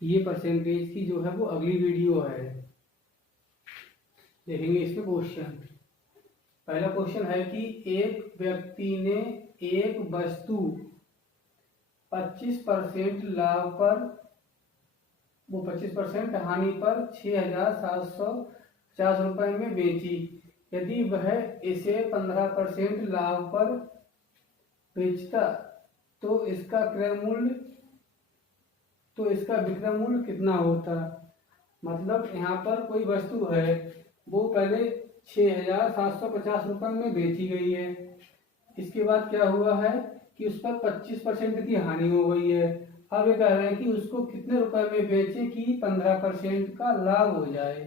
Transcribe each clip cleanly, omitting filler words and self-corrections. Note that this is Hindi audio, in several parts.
ये परसेंटेज की जो है वो अगली वीडियो है, देखेंगे इसमें क्वेश्चन। पहला क्वेश्चन है कि एक व्यक्ति ने एक वस्तु 25% लाभ पर, वो 25% हानि पर 6,750 रुपये में बेची। यदि वह इसे 15% लाभ पर बेचता तो इसका विक्रय मूल्य कितना होता। मतलब यहाँ पर कोई वस्तु है, वो पहले 6,750 रुपये में बेची गई है। इसके बाद क्या हुआ है कि उस पर 25% की हानि हो गई है। अब ये कह रहे हैं कि उसको कितने रुपए में बेचे कि 15% का लाभ हो जाए।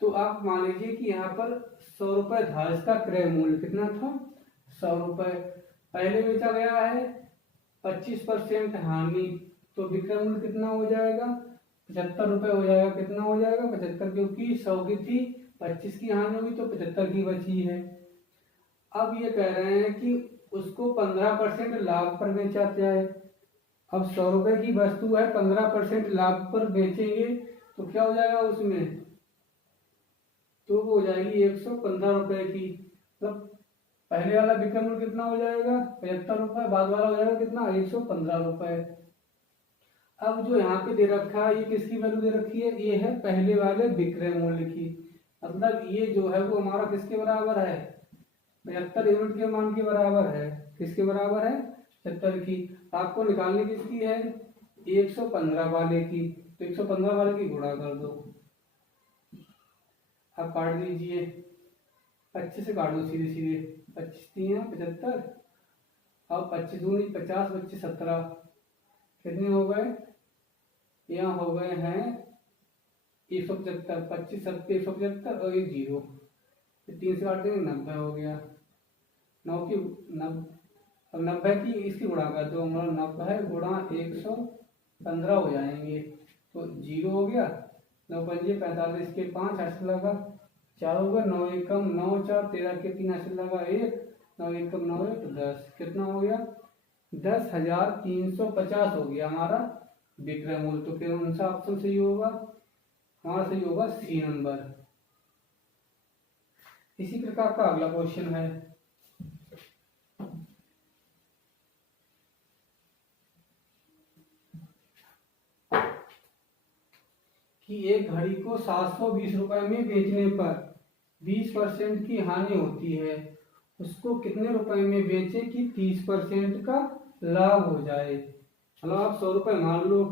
तो आप मान लीजिए कि यहाँ पर 100 रुपये था, इसका क्रय मूल्य कितना था, 100 रुपये। पहले बेचा गया है, 25% हानि, तो विक्रय मूल्य कितना हो जाएगा, 75 रुपये हो जाएगा। कितना हो जाएगा, 75, क्योंकि 100 की थी, 25 की हानि होगी तो 75 की बची है। अब ये कह रहे हैं कि उसको 15% लाभ पर बेचा जाए। अब 100 रुपये की वस्तु है, 15% लाभ पर बेचेंगे तो क्या हो जाएगा उसमें, तो वो हो जाएगी 115 रुपये की। मतलब पहले वाला विक्रय मूल्य कितना हो जाएगा, 75 रुपये, बाद वाला हो जाएगा कितना, 115 रुपये। अब जो यहाँ पे दे रखा है, ये किसकी वैल्यू दे रखी है, ये है पहले वाले विक्रय मूल्य की। मतलब ये जो है वो हमारा किसके बराबर है, 75 यूनिट के मान के बराबर है। किसके बराबर है, 75 की। आपको निकालनी किसकी है, 115 वाले की। तो 115 वाले की गुणा कर दो। अब काट दीजिए, 25 से काट दो सीधे सीधे, 25 3 75, अब 25 दूनी 50, 25 17, कितने हो गए, यहाँ हो गए हैं 175, 25 7 175 और एक जीरो, 3 से काट देंगे 90 हो गया। 9 की 90 की इसकी गुणा कर दो, 90 गुणा 115 हो जाएंगे, तो जीरो हो गया। 9 पंजे 45 के 5 ऐसे लगा, 4 होगा, 9 एकम 9 4 13 के 3 ऐसे लगा 1, 9 एकम 9 1 10, कितना हो गया, 10,350 हो गया हमारा विक्रय मूल्य। तो फिर कौन सा ऑप्शन सही होगा, हमारा सही होगा सी नंबर। इसी प्रकार का अगला क्वेश्चन है कि एक घड़ी को 720 रुपए में बेचने पर 20% की हानि होती है, उसको कितने रुपए में बेचे कि 30% का लाभ हो जाए। मतलब आप 100 रुपये मान लो,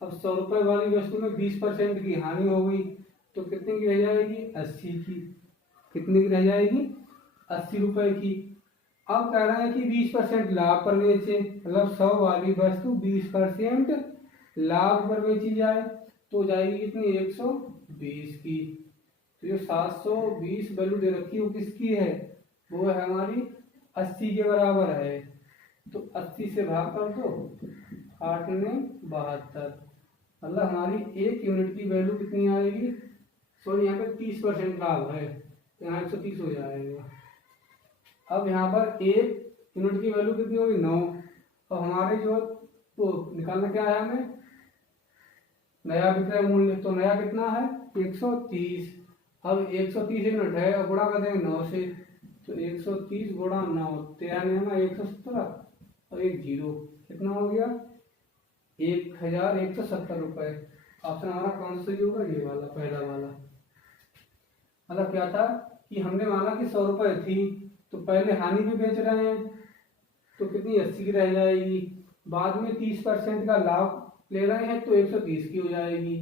अब 100 रुपये वाली वस्तु में 20% की हानि हो गई तो कितने की रह जाएगी, 80 की। कितने की रह जाएगी, 80 रुपये की। अब कह रहे हैं कि 20% लाभ पर बेचे, मतलब 100 वाली वस्तु 20% लाभ पर बेची जाए तो जाएगी कितनी, 120 की। तो जो 720 वैल्यू दे रखी है वो किसकी है, वो है हमारी 80 के बराबर है। तो 80 से भाग कर दो, 8 ने 72, मतलब हमारी एक यूनिट की वैल्यू कितनी आएगी, सॉरी यहाँ पे 30% लाभ है तो यहाँ 130 हो जाएगा। अब यहाँ पर एक यूनिट की वैल्यू कितनी होगी, 9, और हमारे जो तो निकालना क्या है हमें, नया विक्रय मूल्य। तो नया कितना है, 130। अब 130 यूनिट है और गुणा कर देंगे 9 से, तो 130 गुणा 9, 13 117 और एक जीरो, कितना हो गया, 1,170 रुपये। ऑप्शन हमारा कौन सा सही होगा, ये वाला, पहला वाला। मतलब क्या था कि हमने माना कि 100 रुपये थी, तो पहले हानि भी बेच रहे हैं तो कितनी, 80 की रह जाएगी। बाद में 30% का लाभ ले रहे हैं तो 130 की हो जाएगी।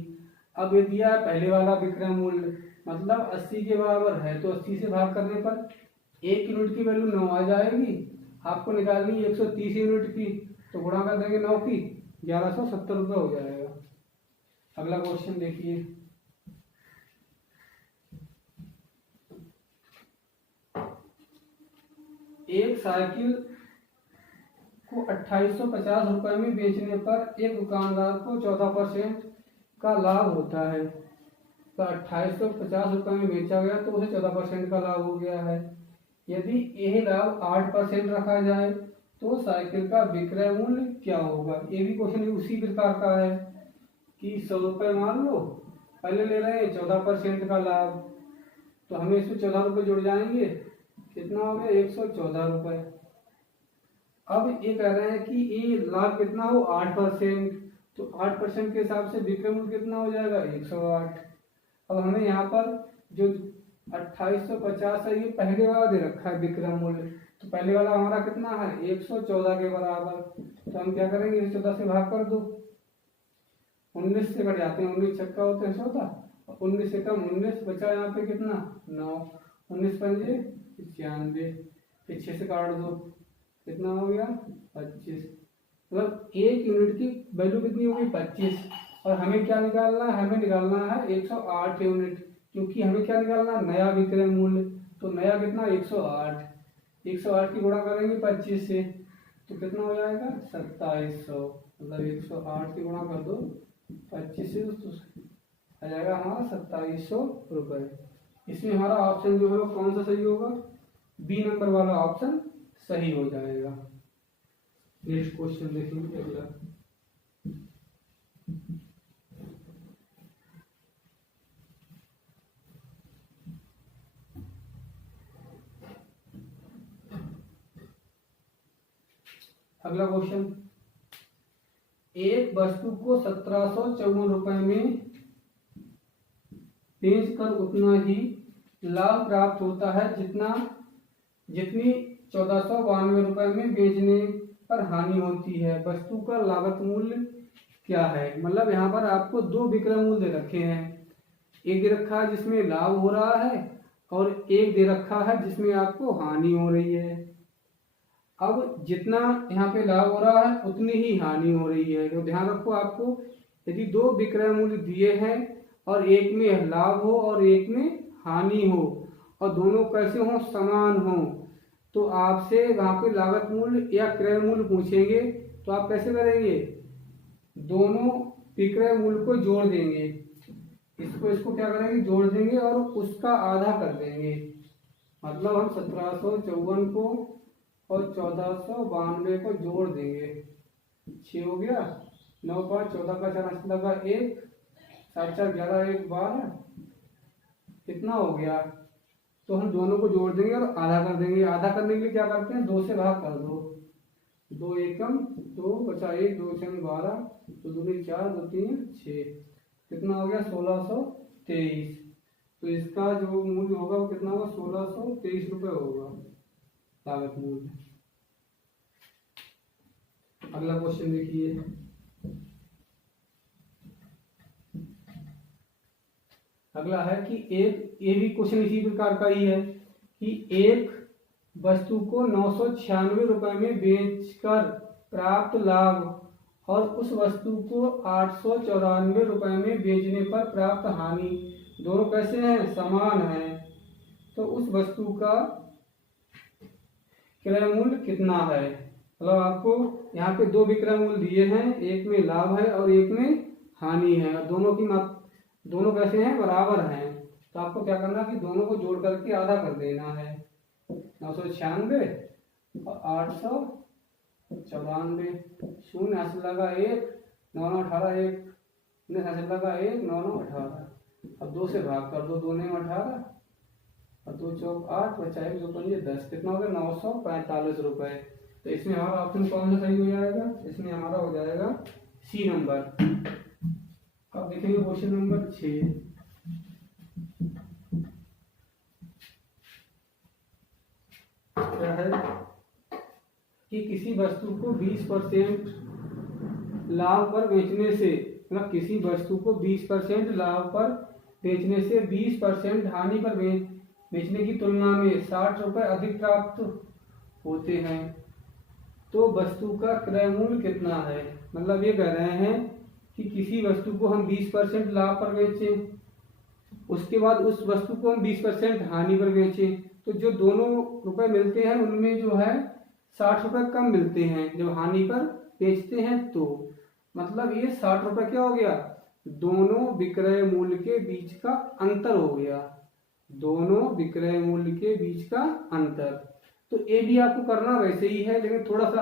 अब ये दिया है पहले वाला विक्रय मूल्य, मतलब 80 के बराबर है, तो 80 से भाग करने पर एक यूनिट की वैल्यू 9 आ जाएगी। आपको निकालनी 130 यूनिट की, तो गुणा कर देंगे 9 की, 1170 रुपये हो जाएगा। अगला क्वेश्चन देखिए, एक साइकिल को 2850 रुपये में बेचने पर एक दुकानदार को 14% का लाभ होता है। तो 2850 रुपये में बेचा गया तो उसे 14% का लाभ हो गया है। यदि यह लाभ 8% रखा जाए तो साइकिल का विक्रय मूल्य क्या होगा। ये भी क्वेश्चन उसी प्रकार का है। कि 100 रुपये मान लो, पहले ले रहे हैं 14% का लाभ, तो हमें इसमें 14 रुपये जुड़ जाएंगे, कितना हो गया 114 रुपये। अब ये कह रहे हैं कि ये लाभ कितना हो 8%, तो 8% के हिसाब से विक्रय मूल्य कितना हो जाएगा 108। अब हमें यहाँ पर जो 2850 है ये पहले वाला दे रखा है विक्रय मूल्य, तो पहले वाला हमारा कितना है 114 के बराबर, तो हम क्या करेंगे 114 से भाग कर दो, 19 से कट जाते हैं, 19 छक्का होते हैं 14, 19 से कम 19 बचा यहाँ पे कितना 9, 19 पंजे 95, फिर 6 से काट दो, कितना हो गया 25। मतलब 1 यूनिट की वैल्यू कितनी होगी 25, और हमें क्या निकालना है, हमें निकालना है 108 यूनिट, क्योंकि हमें क्या निकालना है नया विक्रय मूल्य, तो नया कितना 108, 108 की गुणा करेंगे 25 से, तो कितना हो जाएगा 2700, मतलब 108 की गुणा कर दो 25 से, तो आ जाएगा हमारा 2700 रुपये। इसमें हमारा ऑप्शन जो है वो कौन सा सही होगा, बी नंबर वाला ऑप्शन सही हो जाएगा। नेक्स्ट क्वेश्चन देखेंगे अगला। अगला क्वेश्चन, एक वस्तु को 1754 रुपए में बेचकर उतना ही लाभ प्राप्त होता है जितनी 1492 रुपए में बेचने पर हानि होती है, वस्तु का लागत मूल्य क्या है। मतलब यहाँ पर आपको दो विक्रय मूल्य दे रखे हैं, एक दे रखा है जिसमें लाभ हो रहा है और एक दे रखा है जिसमें आपको हानि हो रही है। अब जितना यहाँ पे लाभ हो रहा है उतनी ही हानि हो रही है, तो ध्यान रखो आपको, यदि दो विक्रय मूल्य दिए हैं और एक में लाभ हो और एक में हानि हो और दोनों कैसे हो समान हो, तो आपसे वहाँ पे लागत मूल्य या क्रय मूल्य पूछेंगे, तो आप कैसे करेंगे, दोनों विक्रय मूल्य को जोड़ देंगे, इसको क्या करेंगे जोड़ देंगे और उसका आधा कर देंगे। मतलब हम 1754 को और 1492 को जोड़ देंगे, 6 हो गया, 9 5 14 का 4 लगा 1, 7 4 11 1 12, कितना हो गया, तो हम दोनों को जोड़ देंगे और आधा कर देंगे। आधा करने के लिए क्या करते हैं 2 से भाग कर दो, 2 एकम 2 बचा 1, 2 6 12, 2 दूनी 4, 2 3 6, कितना हो गया 1623। तो इसका जो मूल्य होगा वो कितना होगा 1623 रुपये होगा लागत मूल्य। अगला क्वेश्चन देखिए, अगला है कि ये भी क्वेश्चन इसी प्रकार का ही है कि एक वस्तु को 996 रुपए में बेचकर प्राप्त लाभ और उस वस्तु को 894 रुपए में बेचने पर प्राप्त हानि दोनों कैसे हैं समान हैं, तो उस वस्तु का क्रय मूल्य कितना है। मतलब आपको यहाँ पे दो विक्रय मूल्य दिए हैं, एक में लाभ है और एक में हानि है, और दोनों कैसे हैं बराबर हैं, तो आपको क्या करना कि दोनों को जोड़ करके आधा कर देना है, 996 और 894, शून्य हासिल लगा 1, 9 9 18 1 हासिल लगा 1, 9 9 18, अब 2 से भाग कर दो, 2 9 18 और 2 चौक 8 बचा 1 2 5 10, कितना हो गया 945 रुपए। तो इसमें हमारा ऑप्शन कौन सा सही हो जाएगा, इसमें हमारा हो जाएगा सी नंबर। अब देखेंगे क्वेश्चन नंबर 6, क्या है कि किसी वस्तु को 20% लाभ पर बेचने से, मतलब किसी वस्तु को 20% लाभ पर बेचने से 20% हानि पर बेचने की तुलना में 60 रुपये अधिक प्राप्त होते हैं, तो वस्तु का क्रय मूल्य कितना है। मतलब ये कह रहे हैं कि किसी वस्तु को हम 20% लाभ पर बेचें, उसके बाद उस वस्तु को हम 20% हानि पर बेचें, तो जो दोनों रुपए मिलते हैं उनमें जो है 60 रुपये कम मिलते हैं जब हानि पर बेचते हैं, तो मतलब ये 60 रुपये क्या हो गया, दोनों विक्रय मूल्य के बीच का अंतर हो गया, दोनों विक्रय मूल्य के बीच का अंतर। तो ये भी आपको करना वैसे ही है, लेकिन थोड़ा सा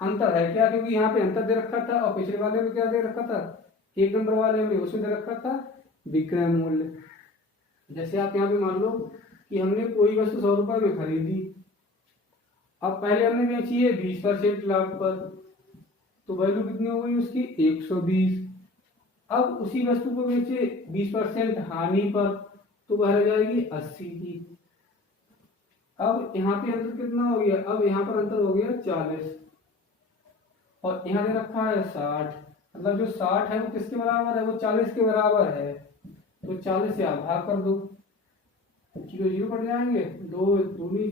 अंतर है क्या, क्योंकि यहाँ पे अंतर दे रखा था और पिछले वाले में क्या दे रखा था 1 नंबर वाले में उसमें दे रखा था विक्रय मूल्य। जैसे आप यहाँ पे मान लो कि हमने कोई वस्तु 100 रुपए में खरीदी, अब पहले हमने बेची है 20% लाभ पर, तो वैल्यू कितनी हो गई उसकी 120। अब उसी वस्तु को बेचे 20% हानि पर, तो वह रह जाएगी 80 की। अब यहाँ पे अंतर कितना हो गया, अब यहाँ पर अंतर हो गया 40 और यहाँ दे रखा है 60, मतलब जो 60 है वो किसके बराबर है, वो 40 के बराबर है। तो 40 से आप भाग कर दो, 0 0 कट जाएंगे, 2 दूनी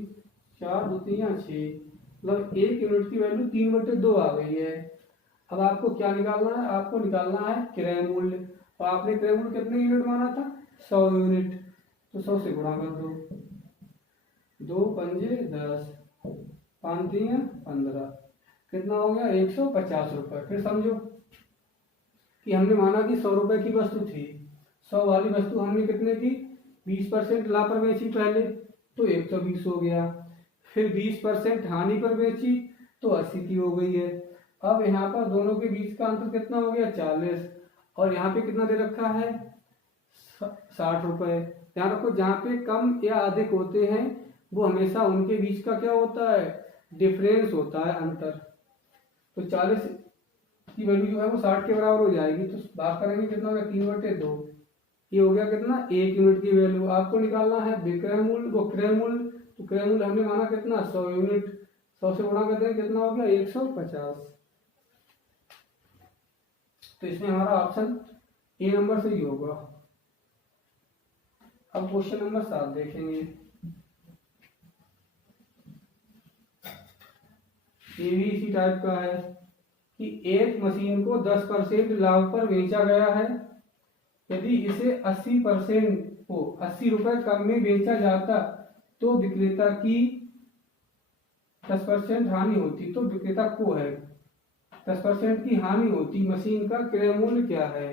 4 2 3 6, मतलब 1 यूनिट की वैल्यू 3/2 आ गई है। अब आपको क्या निकालना है, आपको निकालना है क्रय मूल्य, और आपने क्रय मूल्य कितने यूनिट माना था, 100 यूनिट, तो 100 से गुणा कर दो, 2 पंजे 10, 5 3 15, कितना हो गया 150 रुपये। फिर समझो कि हमने माना कि 100 रुपए की वस्तु थी, 100 वाली वस्तु हमने कितने की 20% लाभ पर बेची पहले, तो 120 हो गया। फिर 20% हानि पर बेची तो 80 की हो गई है। अब यहाँ पर दोनों के बीच का अंतर कितना हो गया 40, और यहाँ पे कितना दे रखा है 60 रुपए। ध्यान रखो जहाँ पे कम या अधिक होते हैं वो हमेशा उनके बीच का क्या होता है, डिफरेंस होता है, अंतर। तो 40 की वैल्यू जो है वो 60 के बराबर हो जाएगी, तो भाग करेंगे कितना हो गया 3/2, ये हो गया कितना 1 यूनिट की वैल्यू। आपको निकालना है विक्रय मूल्य वो क्रय मूल्य, तो क्रय मूल्य हमने माना कितना 100 यूनिट, 100 से गुणा करते हैं कितना हो गया 150। तो इसमें हमारा ऑप्शन ए नंबर सही होगा। अब क्वेश्चन नंबर 7 देखेंगे, ये भी इसी टाइप का है कि एक मशीन को 10% लाभ पर बेचा गया है, यदि इसे 80% को 80 रुपए कम में बेचा जाता तो विक्रेता की 10% हानि होती, तो विक्रेता को है 10% की हानि होती, मशीन का क्रय मूल्य क्या है।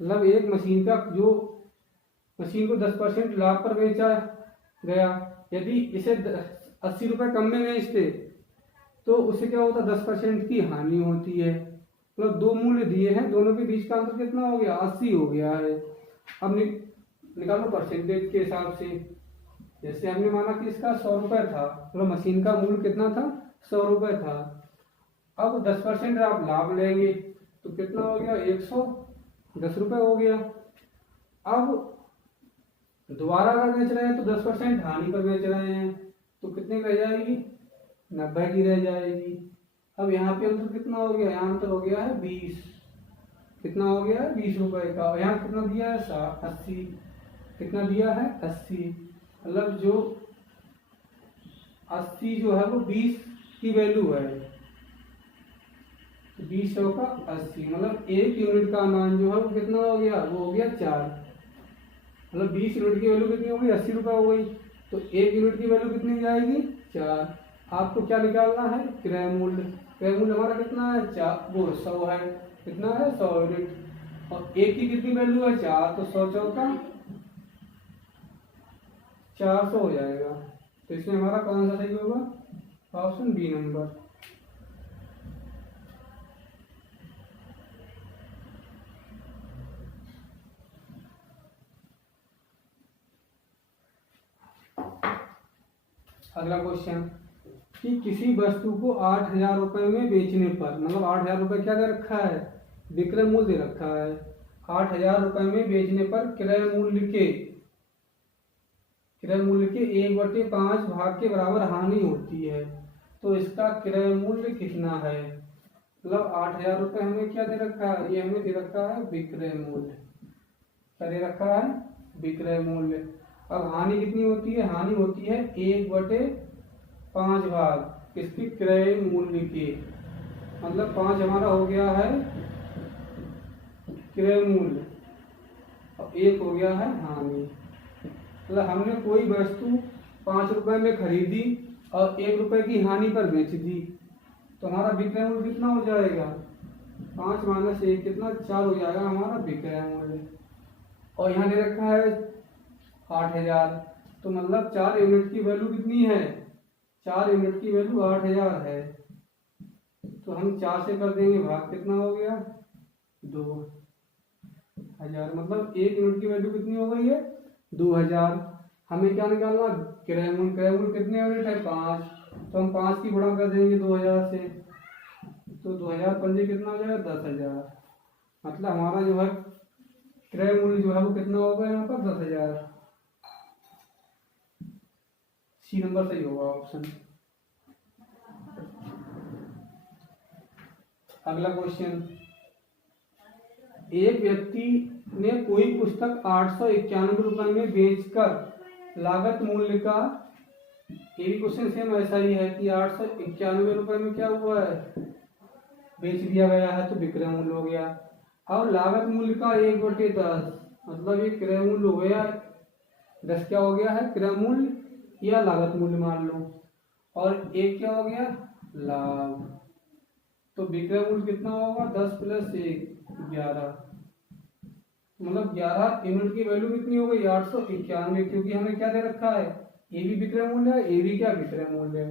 मतलब एक मशीन का जो मशीन को 10% लाभ पर बेचा गया, यदि इसे 80 रुपए कम में बेचते तो उससे क्या होता 10% की हानि होती है। मतलब दो मूल्य दिए हैं, दोनों के बीच का अंतर कितना हो गया 80 हो गया है। अब निकालो परसेंटेज के हिसाब से। जैसे हमने माना कि इसका 100 रुपए था, मतलब मशीन का मूल्य कितना था 100 रुपए था। अब 10% आप लाभ लेंगे तो कितना हो गया 110 रुपए हो गया। अब दोबारा अगर बेच रहे हैं तो 10% हानि पर बेच रहे हैं, तो कितने रह जाएगी 90 की रह जाएगी। अब यहाँ पे अंतर कितना हो गया, यहाँ अंतर हो गया है 20, कितना हो गया है 20 रुपए का। यहाँ कितना दिया है 80, कितना दिया है 80, मतलब जो 80 जो है वो 20 की वैल्यू है, तो 20 का 80, मतलब 1 यूनिट का मान जो है वो कितना हो गया, वो हो गया 4। मतलब 20 यूनिट की वैल्यू कितनी हो गई 80 रुपए हो गई, तो 1 यूनिट की वैल्यू कितनी जाएगी 4। आपको क्या निकालना है क्रय मूल्य, क्रय मूल्य हमारा कितना है 4, वो 100 है, कितना है 100 यूनिट, और एक की कितनी वैल्यू है 4, तो 100 चौका 400 हो जाएगा। तो इसमें हमारा कौन सा सही होगा, ऑप्शन बी नंबर। अगला क्वेश्चन कि किसी वस्तु को 8,000 रुपए में बेचने पर, मतलब 8,000 रुपए क्या दे रखा है, विक्रय मूल्य दे रखा है, 8,000 रुपए में बेचने पर क्रय मूल्य के 1/5 भाग के बराबर हानि होती है, तो इसका क्रय मूल्य कितना है। मतलब 8,000 रुपए हमें क्या दे रखा है, ये हमें दे रखा है विक्रय मूल्य, क्या दे रखा है विक्रय मूल्य। अब हानि कितनी होती है, हानि होती है 1/5 भाग इसकी क्रय मूल्य के, मतलब 5 हमारा हो गया है क्रय मूल्य और 1 हो गया है हानि। मतलब हमने कोई वस्तु 5 रुपए में खरीदी और 1 रुपए की हानि पर बेच दी, तो हमारा विक्रय मूल्य कितना हो जाएगा 5 - 1 कितना 4 हो जाएगा हमारा विक्रय मूल्य। और यहाँ दे रखा है 8,000, तो मतलब 4 यूनिट की वैल्यू कितनी है, 4 यूनिट की वैल्यू 8,000 है, तो हम 4 से कर देंगे भाग, कितना हो गया 2। 2000, मतलब 1 यूनिट की वैल्यू कितनी हो गई है 2000। हमें क्या निकालना, क्रय मूल्य। क्रय मूल्य कितने यूनिट है 5, तो हम 5 की गुणा कर देंगे 2000 से, तो 2000 पंजे कितना हो जाएगा 10,000। मतलब हमारा जो है क्रय मूल्य जो है वो कितना होगा यहाँ पर 10,000। सी नंबर सही होगा ऑप्शन। अगला क्वेश्चन, एक व्यक्ति ने कोई पुस्तक 891 रुपए में बेचकर लागत मूल्य का, ये भी क्वेश्चन सेम ऐसा ही है कि 891 रुपए में क्या हुआ है बेच दिया गया है, तो विक्रय मूल्य हो गया। अब लागत मूल्य का 1/10, मतलब ये क्रय मूल्य हो गया 10, क्या हो गया है क्रय मूल्य या लागत मूल्य मान लो, और एक क्या हो गया लाभ। तो विक्रय मूल्य कितना होगा 10 + 1 11, मतलब 11 यूनिट की वैल्यू कितनी हो गई 891, क्योंकि हमें क्या दे रखा है ए भी विक्रय मूल्य है, ए भी क्या विक्रय मूल्य है।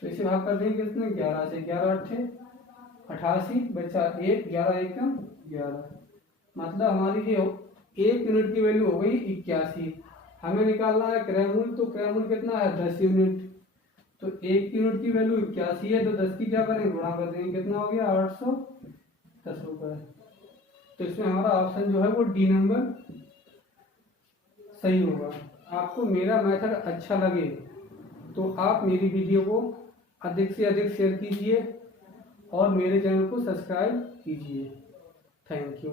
तो इसे भाग कर देंगे कितने 11 से, 11 8 88 बचा 1, 11 1 11, मतलब हमारी ये 1 यूनिट की वैल्यू हो गई 81। हमें निकालना है क्रय मूल्य, तो क्रय मूल्य कितना है 10 यूनिट, तो 1 यूनिट की वैल्यू 81 है, तो 10 की क्या करेंगे गुणा कर देंगे, कितना हो गया 810 रुपए। तो इसमें हमारा ऑप्शन जो है वो डी नंबर सही होगा। आपको मेरा मेथड अच्छा लगे तो आप मेरी वीडियो को अधिक से अधिक शेयर कीजिए और मेरे चैनल को सब्सक्राइब कीजिए। Thank you.